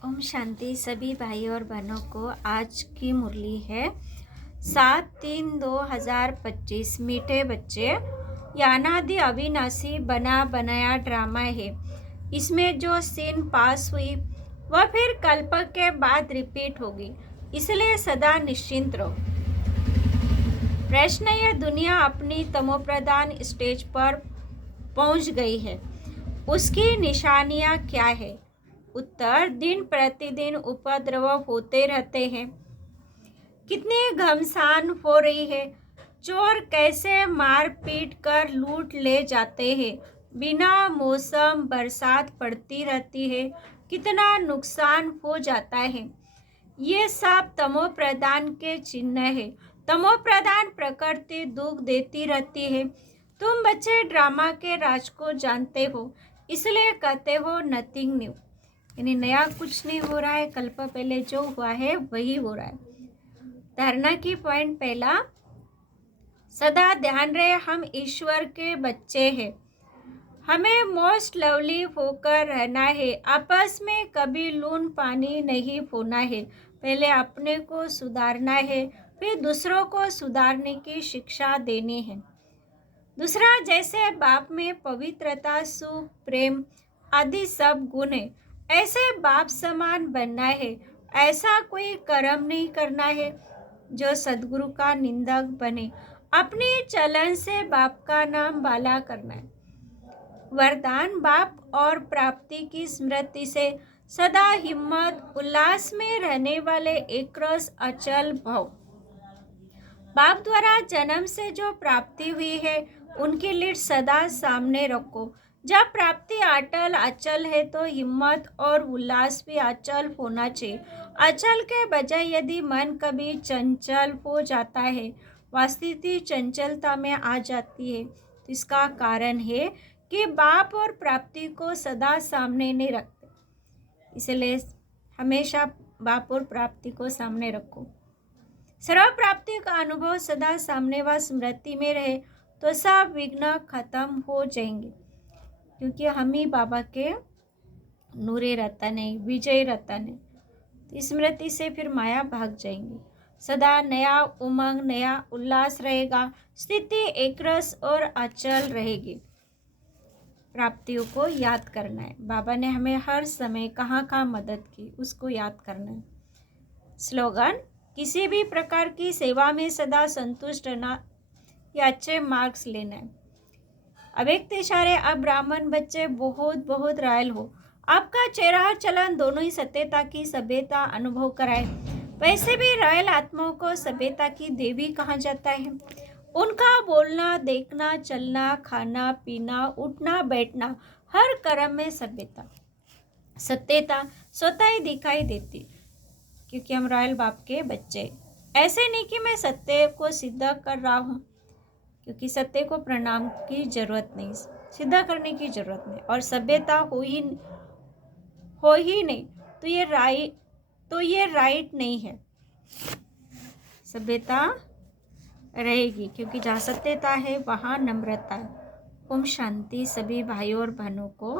ओम शांति। सभी भाई और बहनों को आज की मुरली है 7/3/2025। मीठे बच्चे, यानादि अविनाशी बना बनाया ड्रामा है। इसमें जो सीन पास हुई वह फिर कल्प के बाद रिपीट होगी, इसलिए सदा निश्चिंत रहो। प्रश्न: यह दुनिया अपनी तमोप्रधान स्टेज पर पहुंच गई है, उसकी निशानियां क्या है? उत्तर: दिन प्रतिदिन उपद्रव होते रहते हैं। कितनी घमसान हो रही है। चोर कैसे मार पीट कर लूट ले जाते हैं। बिना मौसम बरसात पड़ती रहती है, कितना नुकसान हो जाता है। ये सब तमोप्रधान के चिन्ह है। तमोप्रधान प्रकृति दुख देती रहती है। तुम बच्चे ड्रामा के राज को जानते हो, इसलिए कहते हो नथिंग न्यू, यानी नया कुछ नहीं हो रहा है। कल्प पहले जो हुआ है वही हो रहा है। धारणा की पॉइंट पहला, सदा ध्यान रहे हम ईश्वर के बच्चे हैं। हमें मोस्ट लवली होकर रहना है। आपस में कभी लून पानी नहीं होना है। पहले अपने को सुधारना है, फिर दूसरों को सुधारने की शिक्षा देनी है। दूसरा, जैसे बाप में पवित्रता, सुख, प्रेम आदि सब गुण है, ऐसे बाप समान बनना है। ऐसा कोई कर्म नहीं करना है जो सदगुरु का निंदक बने। अपने चलन से बाप का नाम बाला करना है। वरदान: बाप और प्राप्ति की स्मृति से सदा हिम्मत उल्लास में रहने वाले एक रस अचल भव। बाप द्वारा जन्म से जो प्राप्ति हुई है उनकी लिस्ट सदा सामने रखो। जब प्राप्ति अटल अचल है तो हिम्मत और उल्लास भी अचल होना चाहिए। अचल के बजाय यदि मन कभी चंचल हो जाता है, वास्तविक चंचलता में आ जाती है, तो इसका कारण है कि बाप और प्राप्ति को सदा सामने नहीं रखते। इसलिए हमेशा बाप और प्राप्ति को सामने रखो। सर्व प्राप्ति का अनुभव सदा सामने व स्मृति में रहे तो सब विघ्न खत्म हो जाएंगे, क्योंकि हम ही बाबा के नूरे रतन है, विजय रतन है। तो स्मृति से फिर माया भाग जाएंगी। सदा नया उमंग, नया उल्लास रहेगा। स्थिति एकरस और अचल रहेगी। प्राप्तियों को याद करना है। बाबा ने हमें हर समय कहाँ कहाँ मदद की, उसको याद करना है। स्लोगन: किसी भी प्रकार की सेवा में सदा संतुष्ट रहना या अच्छे मार्क्स लेना है। अव्यक्त इशारे: अब ब्राह्मण बच्चे बहुत बहुत रायल हो। आपका चेहरा चलन दोनों ही सत्यता की सभ्यता अनुभव कराए। वैसे भी रायल आत्माओं को सभ्यता की देवी कहा जाता है। उनका बोलना, देखना, चलना, खाना पीना, उठना बैठना, हर कर्म में सभ्यता सत्यता स्वतः ही दिखाई देती, क्योंकि हम रॉयल बाप के बच्चे। ऐसे नहीं कि मैं सत्य को सिद्ध कर रहा हूँ, क्योंकि सत्य को प्रणाम की जरूरत नहीं, सिद्ध करने की जरूरत नहीं। और सभ्यता हो ही नहीं तो ये राइट नहीं है। सभ्यता रहेगी, क्योंकि जहाँ सत्यता है वहाँ नम्रता है। ओम शांति। सभी भाइयों और बहनों को